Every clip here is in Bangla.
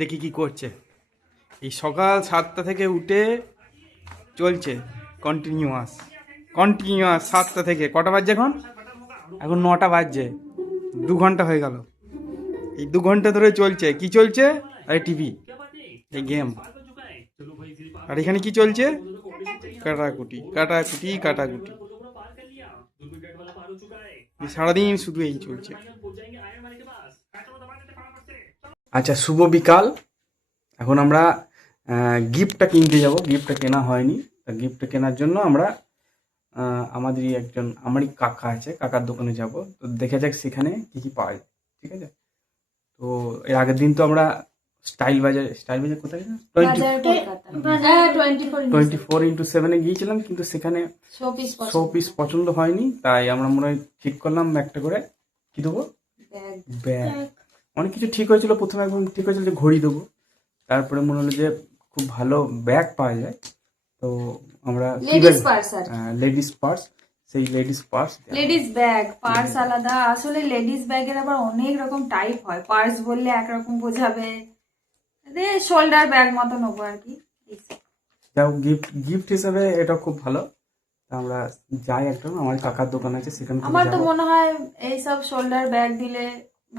দেখি কি করছে। এই সকাল 7টা থেকে উঠে চলছে কন্টিনিউয়াস 7টা থেকে। কটা বাজছে এখন? এখন 9টা বাজছে। 2 ঘন্টা হয়ে গেল। এই 2 ঘন্টা ধরে চলছে। কি চলছে? আরে টিভি, এই গেম। আর এখানে কি চলছে? কাটাকুটি কাটাকুটি কাটাকুটি। সারাদিন শুধু এই চলছে। আচ্ছা, শুভ বিকাল। এখন আমরা গিফটটা কিনতে যাব। গিফটটা কেনা হয়নি। গিফটটা কেনার জন্য আমরা আমারই কাকা আছে, কাকার দোকানে যাব। তো দেখে যাক সেখানে কি কি পাওয়া যায়। ঠিক আছে। তো এর আগের দিন তো আমরা স্টাইল বাজার কোথায় গেছিলাম? 24x7 গিয়েছিলাম, কিন্তু সেখানে শো পিস পছন্দ হয়নি। তাই আমরা মনে হয় ঠিক করলাম একটা করে কি দেবো, ব্যাগ। অনেক কিছু ঠিক হয়েছিল। প্রথমে একদম ঠিক হয়েছিল যে ঘড়ি দেবো। তারপরে মনে হলো যে খুব ভালো ব্যাগ পাওয়া যায়। তো আমরা লেডিস পার্স, সেই লেডিস ব্যাগ পার্স আলাদা। আসলে লেডিস ব্যাগের আবার অনেক রকম টাইপ হয়। পার্স বললে একরকম বোঝাবে, শোল্ডার ব্যাগ মতো নেবো আর কি। যাও, গিফট হিসেবে এটা খুব ভালো। আমরা যাই, একটা আমার কাকার দোকান আছে সেখানে। আমার তো মনে হয় এইসব শোল্ডার ব্যাগ দিলে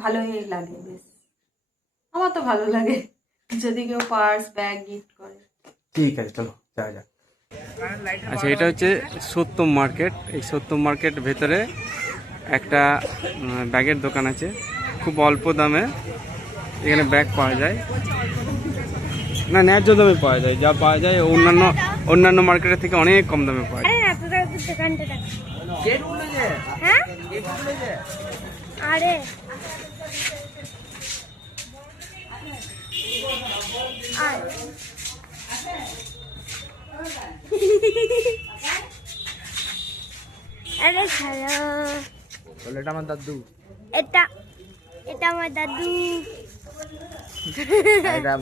ভালোই লাগে। বেশ, আমার তো ভালো লাগে যদি কেউ পার্স ব্যাগ গিফট করে। ঠিক আছে, চলো যাওয়া যাক। আচ্ছা, এটা হচ্ছে সত্যম মার্কেট। এই সত্যম মার্কেট ভেতরে একটা ব্যাগের দোকান আছে। খুব অল্প দামে এখানে ব্যাগ পাওয়া যায়। না, ন্যায্য দামে পাওয়া যায়। যা পাওয়া যায় অন্যান্য মার্কেটের থেকে অনেক কম দামে পাওয়া যায়। আরে হ্যালো, এটা আমার দাদু। এটা আমার দাদু। এটা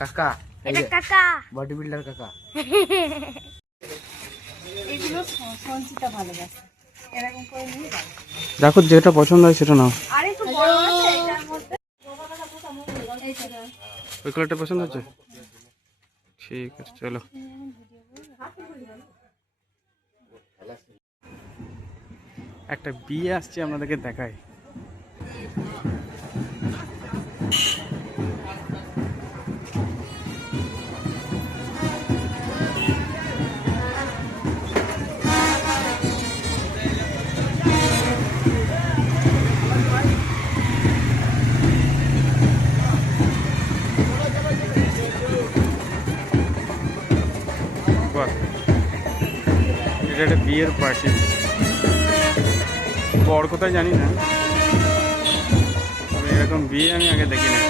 কাকা, এটা কাকা, বডি বিল্ডার কাকা। এগুলো সঞ্চিতা ভালোবাসে, এরকম করে নিয়ে যাও। দেখো, যেটা পছন্দ হয় সেটা নাও। আর একটু বড় আছে এটার মধ্যে। ওই কালারটা পছন্দ হচ্ছে? ঠিক আছে, চলো। একটা বিয়ে আসছে, আপনাদেরকে দেখাই। এটা একটা বিয়ের পার্টি। বর কোথায় জানি না, তবে এরকম বিয়ে আমি আগে দেখিনি।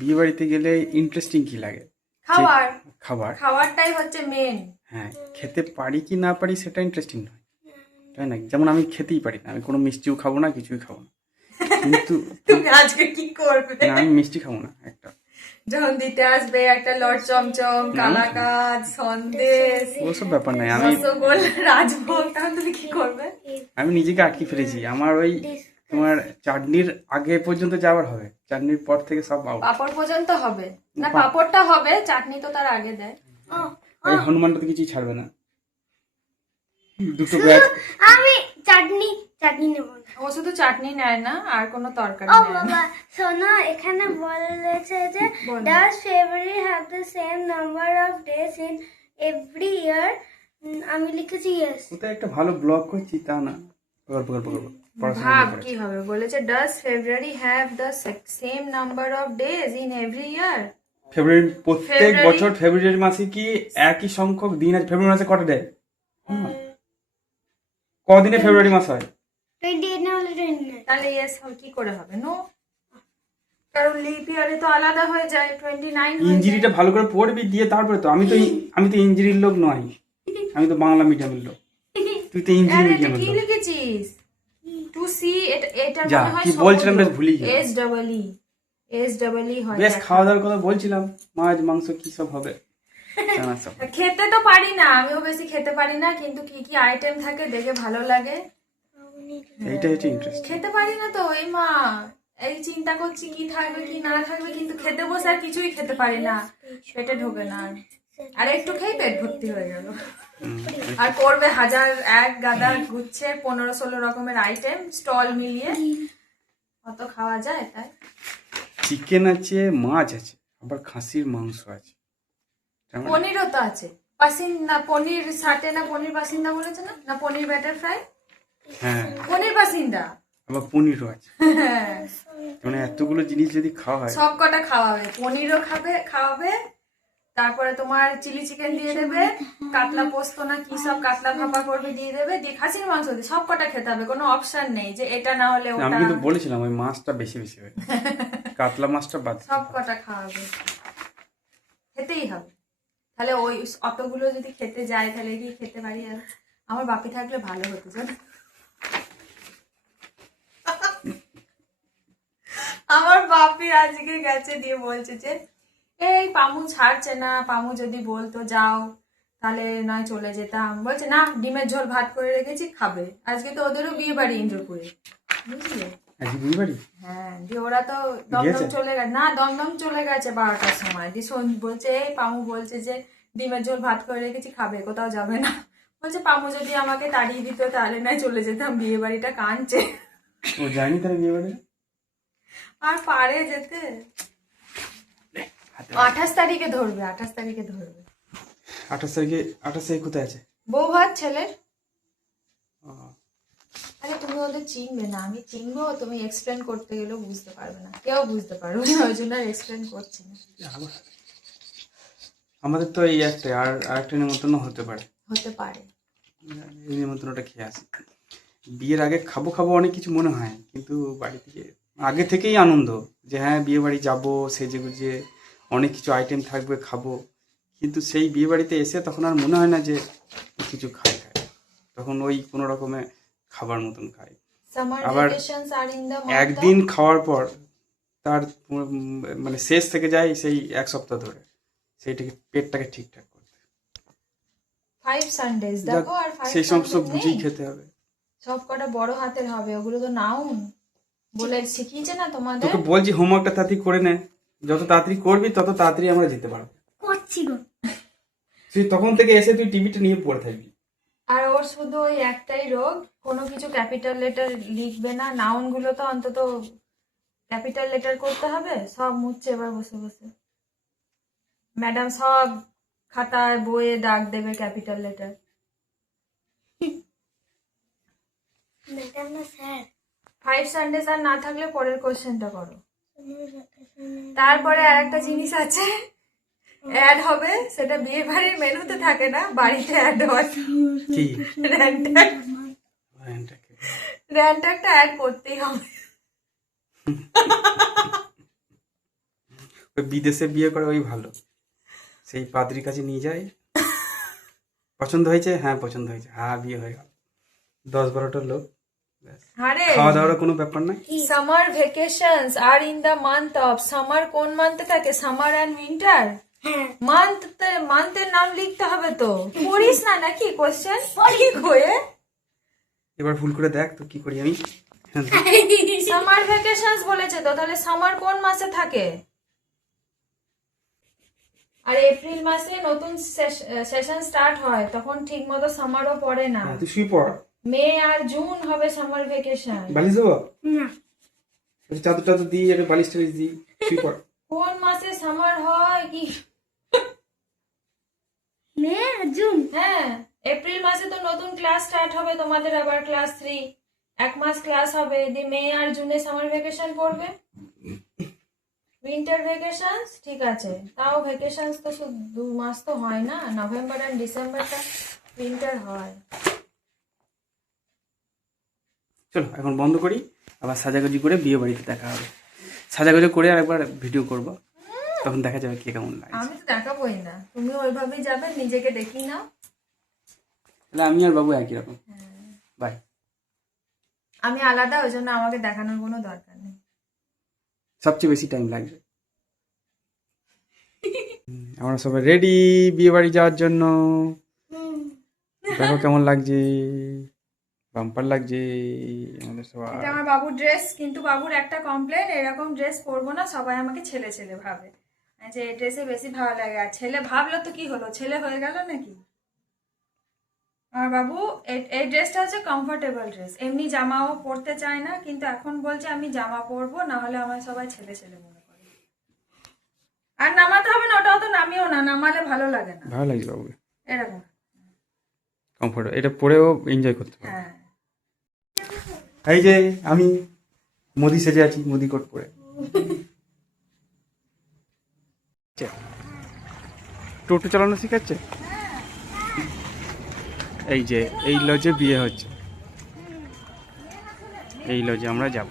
বিয়ে বাড়িতে গেলে ইন্টারেস্টিং কি লাগে? খাবারটাই হচ্ছে মেন। হ্যাঁ, খেতে পারি কি না পারি সেটা ইন্টারেস্টিং নয়, তাই না? যেমন আমি খেতেই পারি না, আমি কোনো মিষ্টিও খাবো না, কিছুই খাবো না। কিন্তু তুমি আজকে কি করবে? না, আমি মিষ্টি খাবো না। একটা যখন দিতে আসবে একটা লট চমচম, কালাকাঁদ, সন্দেশ, ওসব ব্যাপার নাই। আমি রসগোল্লা, রাজভোগ, তখন তুমি কি করবে? আমি নিজেকে আটকে ফেলেছি। আমার ওই তোমার চাটনির আগে পর্যন্ত যাওয়ার হবে, চাটনির পর থেকে সব আউট। পাপড় পর্যন্ত হবে না, পাপড়টা হবে, চাটনি তো তার আগে দেয়। ওই হনুমানটা তো কিছুই ছাড়বে না। দুটো ব্যাগ। আমি চাটনি নেব না। ও শুধু চাটনি নেয় না, আর কোনো তরকারি ও নেয় না। বাবা, শোনো, এখানে বলেছে যে does February have the same number of days in every year? আমি লিখেছি yes. কোথায় একটা ভালো ব্লগ করছি তা না, পড়াশোনা ভাব করে। কি হবে, বলেছে does February have the same number of days in every year? ফেব্রুয়ারি, প্রত্যেক বছর ফেব্রুয়ারি মাসে কি একই সংখ্যক দিন আছে? ফেব্রুয়ারি মাসে কটা দেয়? কদিনে ফেব্রুয়ারি মাস হয়? 28 না হলে 29। তাহলে yes কি করে হবে? নো, কারণ লিপ ইয়ারে তো আলাদা হয়ে যায়, 29 হয়ে যায়। ইঞ্জিরিটা ভালো করে পড়বি দিয়ে তারপরে তো। আমি তো ইঞ্জিরির লোক নই, আমি তো বাংলা মিডিয়ামের লোক। তুই তো ইঞ্জিরি আরে মিডিয়ামের কি লোক। লিখেছিস? 2 টু সি এটার যা, মনে হয় কি বলছিলাম বেশ ভুলেই গেলাম। এস ডাবল ই হয় বেশ দেখা। খাওয়া দাওয়ার কথা বলছিলাম, মাছ মাংস কি সব হবে জানা সব। খেতে তো পারি না, আমিও বেশি খেতে পারি না, কিন্তু কি কি আইটেম থাকে দেখে ভালো লাগে। এইটা হচ্ছে ইন্টারেস্ট। খেতে পারি না তো ওই মা, এই চিন্তা করছি কি থাকবে কি না থাকবে, কিন্তু খেতে বসে আর কিছুই খেতে পারি না, পেটে ঢোকে না। আর একটু খেয়ে পেট ভর্তি হয়ে গেল। আর করবে হাজার এক গাদা গুচ্ছে 15-16 রকমের আইটেম স্টল মিলিয়ে, অত খাওয়া যায়? তাই চিকেন আছে, মাছ আছে, আবার খাসির মাংস আছে, তার মানে পনিরও তো আছে। পাসিন্দা পনির সাটে না, পনির পাসিন্দা বলেছে না, না পনির ব্যাটার ফ্রাই, হ্যাঁ পনির পাসিন্দা। আবার পনিরও আছে। মানে এতগুলো জিনিস যদি খাওয়া হয়, সব কটা খাওয়াবে, পনিরও খাওয়াবে, তারপরে তোমার চিলি চিকেন দিয়ে দেবে, কাতলা পোস্ত না কি সব কাতলা ভাপা করবে দিয়ে দেবে, দিয়ে খাসির মাংস দিয়ে সব কটা খেতে হবে, কোনো অপশন নেই যে এটা না হলে আমি ওটা। কিন্তু বলেছিলাম ওই মাছটা বেশি বেশি হয়, কাতলা মাছটা বাদ দিতে সব হবে। কটা খাওয়াবে, খেতেই হবে। তাহলে ওই অতগুলো যদি খেতে যায় তাহলে কি খেতে পারি? আর আমার বাপি থাকলে ভালো হতো জানো। আমার বাপি আজকে গেছে দিয়ে বলছে যে এই পামু ছাড়ছে না, পামু যদি বলতো যাও তাহলে নয় চলে যেতাম, বলছে না ডিমের ঝোল ভাত করে রেখেছি খাবে। আজকে তো ওদেরও বিয়ে বাড়ি ইন্দ্রপুরে, বুঝলে? আজকে বিয়ে বাড়ি? হ্যাঁ, দিয়ে ওরা তো দমদম গিয়েছে? চলে গেছে, না দমদম চলে গেছে 12টার সময়। দিয়ে বলছে এই পামু বলছে যে ডিমের ঝোল ভাত করে রেখেছি খাবে, কোথাও যাবে না। বলছে পামু যদি আমাকে তাড়িয়ে দিত তাহলে নয় চলে যেতাম, বিয়ে বাড়িটা কাঁদছে। ও যায়নি তাহলে বিয়ে বাড়ি? আর পারে যেতে? 28 তারিখে ধরবে, 28 তারিখে ধরবে। 28 তারিখে? 28 তারিখ কোথায় আছে? বউ ভাত ছেলের। ও, আরে তুমি ওদের চিনবে না, আমি চিনবো, তুমি এক্সপ্লেন করতে গেলেও বুঝতে পারবে না, কেউ বুঝতে পারবে না, ওই জন্য এক্সপ্লেন করছি না। আমাদের তো এই একটাই, আর আরেকটা নিমন্ত্রণ হতে পারে, হতে পারে। এই নিমন্ত্রণটা খেয়ে আসি। বিয়ের আগে খাবো খাবো অনেক কিছু মনে হয়, কিন্তু বাড়ি থেকে আগে থেকেই আনন্দ যে হ্যাঁ বিয়ে বাড়ি যাবো, সেজে গুজে অনেক কিছু আইটেম থাকবে খাবো, কিন্তু সেই বিয়ে বাড়িতে এসে তখন আর মনে হয় না যে কিছু খাই, তখন ওই কোনো রকমে খাবার মতন খাই। সামার আবার ভ্যাকেশনস আর ইন দ্য একদিন খাওয়ার পর তার মানে শেষ থেকে যায় সেই এক সপ্তাহ ধরে সেইটাকে পেটটাকে ঠিকঠাক করতে। 5 সানডেজ যাক, দেখো, আর 5 সেই সমস্ত বুঝেই খেতে হবে। সব কটা বড় হাতের হবে, ওগুলো তো নাউন বলে শিখিয়েছে না তোমাদের। তোকে বলছি হোমওয়ার্কটা তাড়াতাড়ি করে নে, যত তাড়াতাড়ি করবি তত তাড়াতাড়ি আমরা যেতে পারবো। করছি গো। তুই তখন থেকে এসে তুই টিভিটা নিয়ে পড়ে থাকবি। আর ওর শুধু ওই একটাই রোগ, কোনো কিছু ক্যাপিটাল লেটার লিখবে না, নাউন গুলো তো অন্তত ক্যাপিটাল লেটার করতে হবে। সব মুছছে এবার বসে বসে, ম্যাডাম সব খাতায় বইয়ে দাগ দেবে ক্যাপিটাল লেটার। ম্যাডাম না স্যার। 5 সানডেজ আর না থাকলে পরের কোশ্চেনটা করো। তারপরে আর একটা জিনিস আছে, অ্যাড হবে, সেটা বিয়ে বাড়ির মেনুতে থাকে না, বাড়িতে অ্যাড হয়। কি র্যান্টাকটা অ্যাড করতেই হবে। ওই বিদেশে বিয়ে করে ওই ভালো, সেই পাদ্রির কাছে নিয়ে যায়, পছন্দ হয়েছে, হ্যাঁ পছন্দ হয়েছে, হ্যাঁ বিয়ে হয়ে গেল, 10-12টা লোক, ব্যাস। আরে খাওয়া দাওয়ার কোনো ব্যাপার না। সামার ভ্যাকেশনস আর in the month of summer, কোন মান্থে থাকে? সামার অ্যান্ড উইন্টার হ্যাঁ। মান্থের নাম লিখতে হবে তো, পড়িস না নাকি কোশ্চেন? পড়ি হয়ে এবার ভুল করে দেখ তো কি করি আমি। সামার ভ্যাকেশনস বলেছে তো, তাহলে সামার কোন মাসে থাকে? আর এপ্রিল মাসে নতুন সেশন স্টার্ট হয়, তখন ঠিক মতো সামারও পড়ে না। তুই শুই পড়, মে আর জুন হবে সামার ভ্যাকেশন। বালিশ দেবো, না। চাদর টাদর দিই, একটা বালিশ টালিশ দিই, শুই পড়। কোন মাসে সামার হয় কি? May June. হ্যাঁ, এপ্রিল মাসে তো নতুন ক্লাস স্টার্ট হবে তোমাদের, আবার ক্লাস 3 এক মাস ক্লাস হবে, দিয়ে মে আর জুনে সামার ভ্যাকেশন পড়বে। উইন্টার ভ্যাকেশনস ঠিক আছে, তাও ভ্যাকেশনস তো শুধু 2 মাস তো হয় না, নভেম্বর আর ডিসেম্বরটা উইন্টার হয়। চলো এখন বন্ধ করি, আবার সাজাগুজি করে বিয়ে বাড়িতে দেখা হবে। সাজাগুজি করে আর একবার ভিডিও করব, তখন দেখা যাবে কে কেমন লাগে। আমি তো দেখাবোই না, তুমি ওইভাবেই যাবে, নিজেকে দেখি নাও। তাহলে আমি আর বাবু একই রকম। বাই। আমি আলাদা, ওই জন্য আমাকে দেখানোর কোনো দরকার নেই। সবচেয়ে বেশি টাইম লাগবে। আমরা সবাই রেডি বিয়ে বাড়ি যাওয়ার জন্য। দেখো কেমন লাগছে, বাম্পার লাগছে আমাদের সবাই। এটা আমার বাবুর ড্রেস, কিন্তু বাবুর একটা কমপ্লেন, এরকম ড্রেস পরবো না, সবাই আমাকে ছেলে ছেলে ভাবে, যে এই ড্রেসে বেশি ভালো লাগে। আর ছেলে ভাবলো তো কি হলো, ছেলে হয়ে গেল নাকি? আমার বাবু এই ড্রেসটা হচ্ছে কমফোর্টেবল ড্রেস, এমনি জামাও পরতে চায় না, কিন্তু এখন বলছে আমি জামা পরবো, না হলে আমার সবাই ছেলে ছেলে মনে করে। আর নামাতে হবে না, ওটা অত নামিও না, নামালে ভালো লাগে না। ভালো লাগছে বাবুকে, এরকম। কমফোর্ট, এটা পরেও এনজয় করতে পারবে। হ্যাঁ, এই যে আমি মোদি সেজে আছি, মোদি কোট পরে। টোটো চালানো শিখাচ্ছে। এই যে এই লজে বিয়ে হচ্ছে, এই লজে আমরা যাব।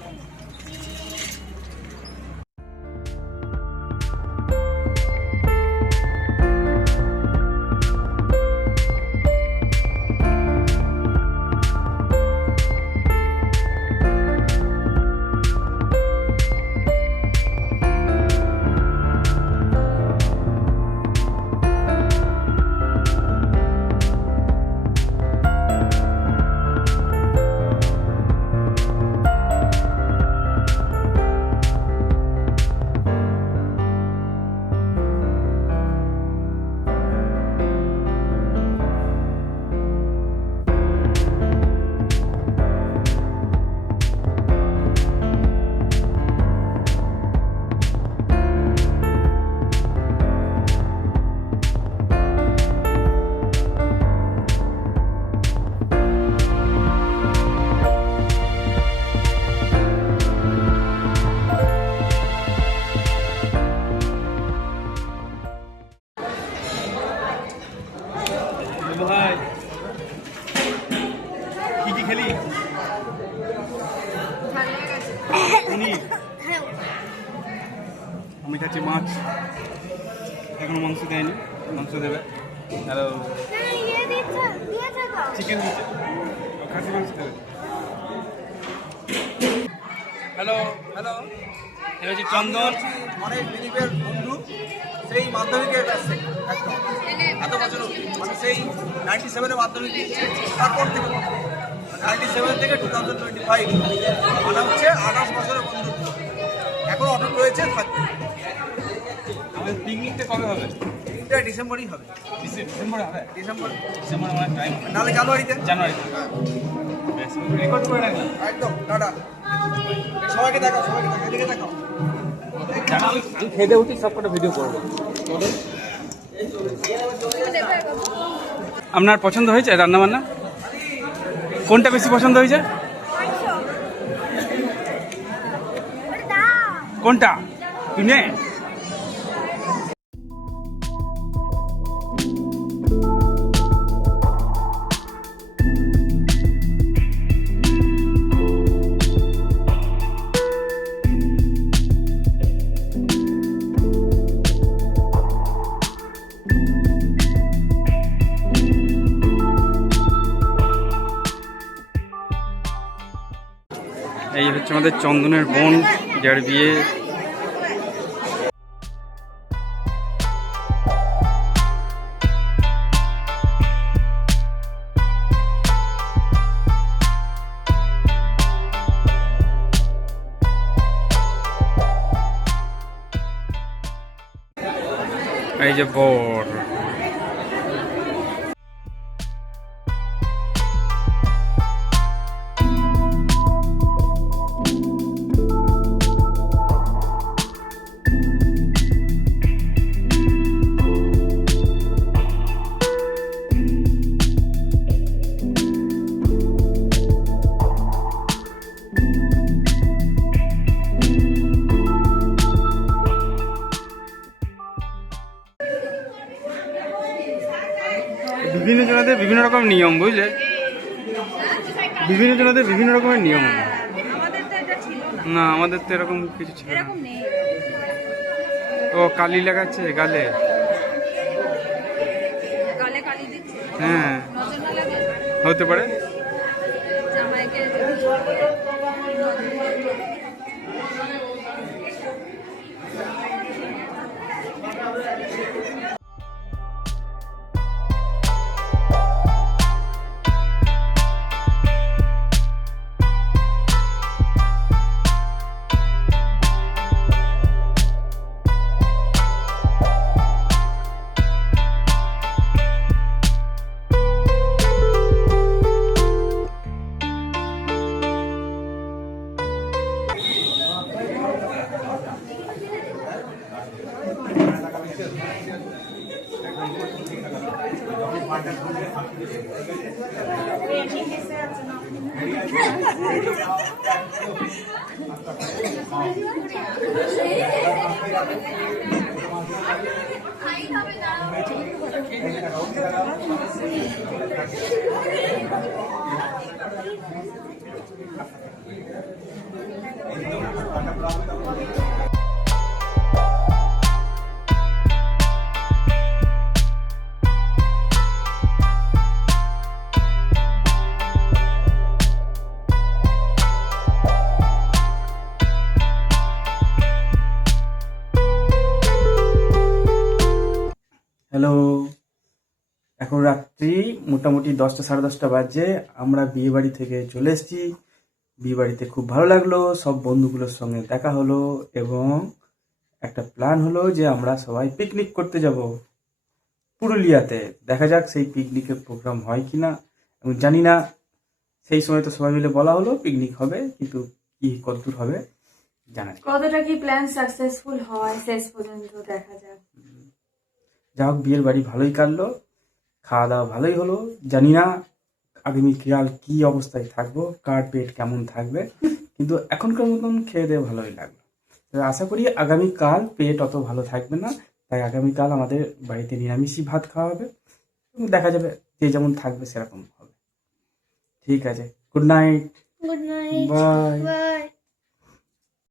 ভাই কি কি খেলি? আমি খাচ্ছি মাছ, এখনো মাংস দেয়নি, মাংস দেবে। হ্যালো, চিকেন দিচ্ছে, খাসি মাংস দেবে। হ্যালো হ্যালো, এটা হচ্ছে চন্দন, অনেক দিলীপের বন্ধু, সেই মাধ্যমিকের কাছে একদম এত বছর মানে সেই 97-এ মাধ্যমিক দিচ্ছে, তারপর থেকে 97 থেকে 2025 মানে হচ্ছে 28 বছরের বন্ধুত্ব, এখন অটুট রয়েছে, থাকবে। আমাদের পিকনিকটা কবে হবে? এটা ডিসেম্বরই হবে, ডিসেম্বরে হবে। ডিসেম্বর অনেক টাইম, নাহলে জানুয়ারিতে। রেকর্ড করে রাখলাম একদম টাটা, সবাইকে দেখাও, সবাইকে দেখাও, এদিকে দেখাও। আমি খেতে উঠি সব কটা ভিডিও করবো। আপনার পছন্দ হয়েছে রান্না বান্না? কোনটা বেশি পছন্দ হয়েছে? কোনটা তুই নে। এই হচ্ছে আমাদের চন্দনের বোন, যার বিয়ে। এই যে বর, বিভিন্ন জনাদের বিভিন্ন রকম নিয়ম, বুঝলে? বিভিন্ন জনাদের বিভিন্ন রকমের নিয়ম। আমাদের তো এটা ছিল না, না, আমাদের তো এরকম কিছু ছিল না। এরকম নেই। ও কালি লাগাচ্ছে গালে। গালে কালি দিচ্ছে, হ্যাঁ, নজর না লাগে হতে পারে। জামাইকে হ্যালো, এখন রাত্রি মোটামুটি 10টা 10:30 বাজে। আমরা বিয়ে বাড়ি থেকে চলে এসেছি। বিয়ে বাড়িতে খুব ভালো লাগলো, সব বন্ধুগুলোর সঙ্গে দেখা হলো এবং একটা প্ল্যান হলো যে আমরা সবাই পিকনিক করতে যাব পুরুলিয়াতে। দেখা যাক সেই পিকনিকের প্রোগ্রাম হয় কিনা, এবং জানি না। সেই সময় তো সবাই মিলে বলা হলো পিকনিক হবে, কিন্তু কি কতদূর হবে জানা নেই। কতটা কি প্ল্যান সাকসেসফুল হয় শেষ পর্যন্ত দেখা যাক। যা হোক, বিয়ের বাড়ি ভালোই কাটলো, খাওয়া দাওয়া ভালোই হলো। জানি না আগামীকাল কি অবস্থায় থাকবো, কার পেট কেমন থাকবে, কিন্তু এখনকার মতন খেয়ে দিয়ে ভালোই লাগলো। তো আশা করি আগামীকাল পেট অত ভালো থাকবে না, তাই আগামীকাল আমাদের বাড়িতে নিরামিষই ভাত খাওয়া হবে এবং দেখা যাবে যে যেমন থাকবে সেরকম হবে। ঠিক আছে, good night, good night, bye. By.